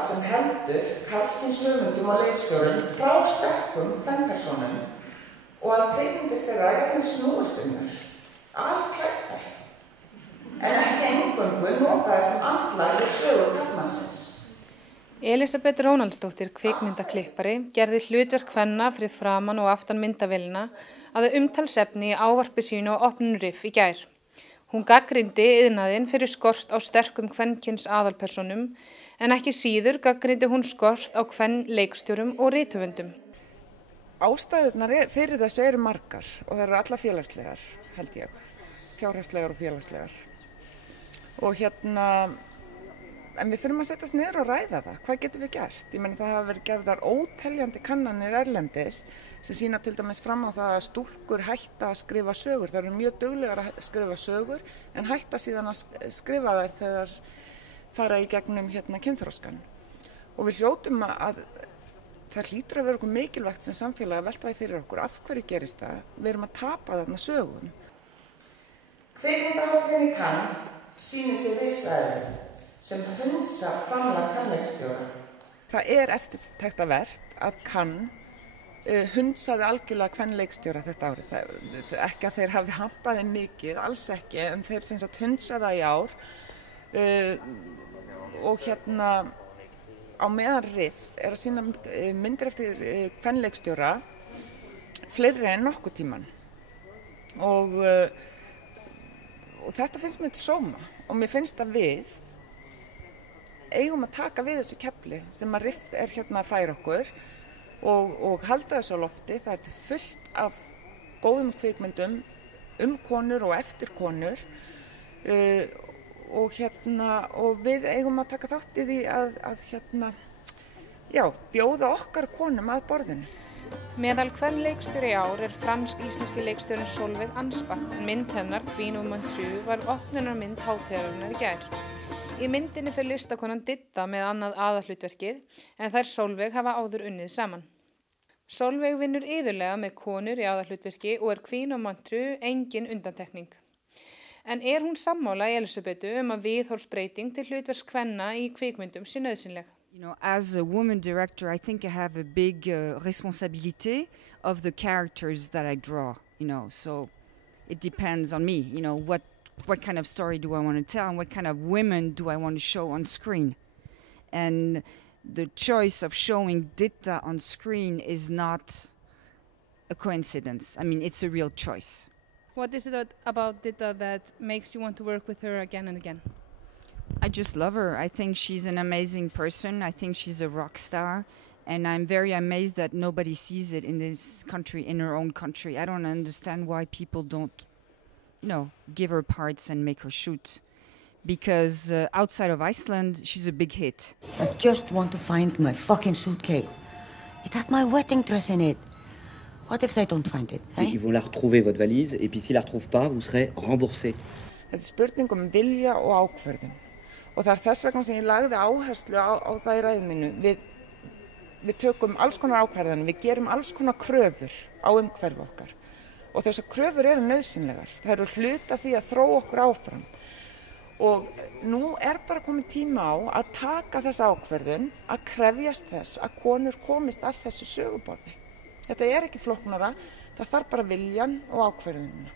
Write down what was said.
blað sem heldur karlkyns höfundum og leikstjórum frá sterkum kvenpersónum og að kvikmyndir þeirra jafnvel snúast þær, alklæddar, en ekki eingöngu notaðar sem andlag í sögu karlmannsins. Elísabet Rónaldsdóttir, kvikmyndaklippari, gerði hlutverk kvenna fyrir framan og aftan myndavélina að umtalsefni í ávarpi sínu á opnun RIF í gær. Hún gagnrýndi iðnaðinn fyrir skort á sterkum kvenkyns aðalpersónum, en ekki síður gagnrýndi hún skort á kvenleikstjórum og rithöfundum. Ástæðurnar fyrir þessu eru margar og það eru allar félagslegar, held ég, fjárhagslegar og félagslegar. Og en við þurfum að setjast niður og ræða það. Hvað getum við gert? Ég meina það hafa verið gerðar óteljandi kannanir erlendis sem sýna til dæmis fram á það að stúlkur hætta að skrifa sögur. Það eru mjög duglegar að skrifa sögur en hætta síðan að skrifa þær þegar fara í gegnum kynþroskan. Og við hljótum að það hlýtur að vera okkur mikilvægt sem samfélag að velta því fyrir okkur. Af hverju gerist það? Við erum að tapa þarna sögum. Kvikmyndahátíðin í Cannes sýnir sig risaeðlu sem hundsa framlag kvenleikstjóra. Það er eftirtektarvert að Cannes hundsaði algjörlega kvenleikstjóra þetta árið. Ekki að þeir hafi hampað þeim mikið, alls ekki, en þeir sem sagt hundsaði í ár og á meðan RIF er að sýna myndir eftir kvenleikstjóra fleiri en nokkuð tíman. Og þetta finnst mér til sóma og mér finnst að við eigum að taka við þessu kefli sem að RIF er að færa okkur og halda þessu á lofti. Það er til fullt af góðum kvikmyndum konur og eftir konur og við eigum að taka þátt í því að bjóða okkar konum að borðinu. Meðal kvenleikstjóri í ár er fransk-íslenski leikstjórinn Solveig Ansbach. Mynd hennar, Queen of Montreux, var opnunarmynd hátíðarinnar í gær. Í myndinni fyrir listakonan Didda með annað aðalhlutverkið, en þær Solveig hafa áður unnið saman. Solveig vinnur iðulega með konur í aðalhlutverki og er Queen of Montreux engin undantekning. En er hún sammála Elísabetu að viðhorfsbreyting til hlutverks kvenna í kvikmyndum sé nauðsynleg? As a woman director, I think I have a big responsibility of the characters that I draw, so it depends on me, what kind of story do I want to tell and what kind of women do I want to show on screen. And the choice of showing Didda on screen is not a coincidence. I mean, it's a real choice. What is it about Didda that makes you want to work with her again and again? I just love her. I think she's an amazing person. I think she's a rock star. And I'm very amazed that nobody sees it in this country, in her own country. I don't understand why people don't, give her parts and make her shoot. Because outside of Iceland, she's a big hit. I just want to find my fucking suitcase. It had my wedding dress in it. What if they don't find it? Ils vont la retrouver, votre valise, et puis s'ils la retrouvent pas, vous serez remboursé. Þetta spurning vilja og ákvörðun. Og það þess vegna sem ég lagði áherslu á það í ræðu mínu. Við tökum alls konar ákvarðanir, við gerum alls konar kröfur á umhverfi okkar. Og þessar kröfur eru nauðsynlegar. Það eru hluti af því að þróa okkur áfram. Og nú bara komin tíma á að taka þessa ákvörðun, að krefjast þess að konur komist að þessu söguborði. Þetta ekki flóknara, það þarf bara viljan og ákvörðunina.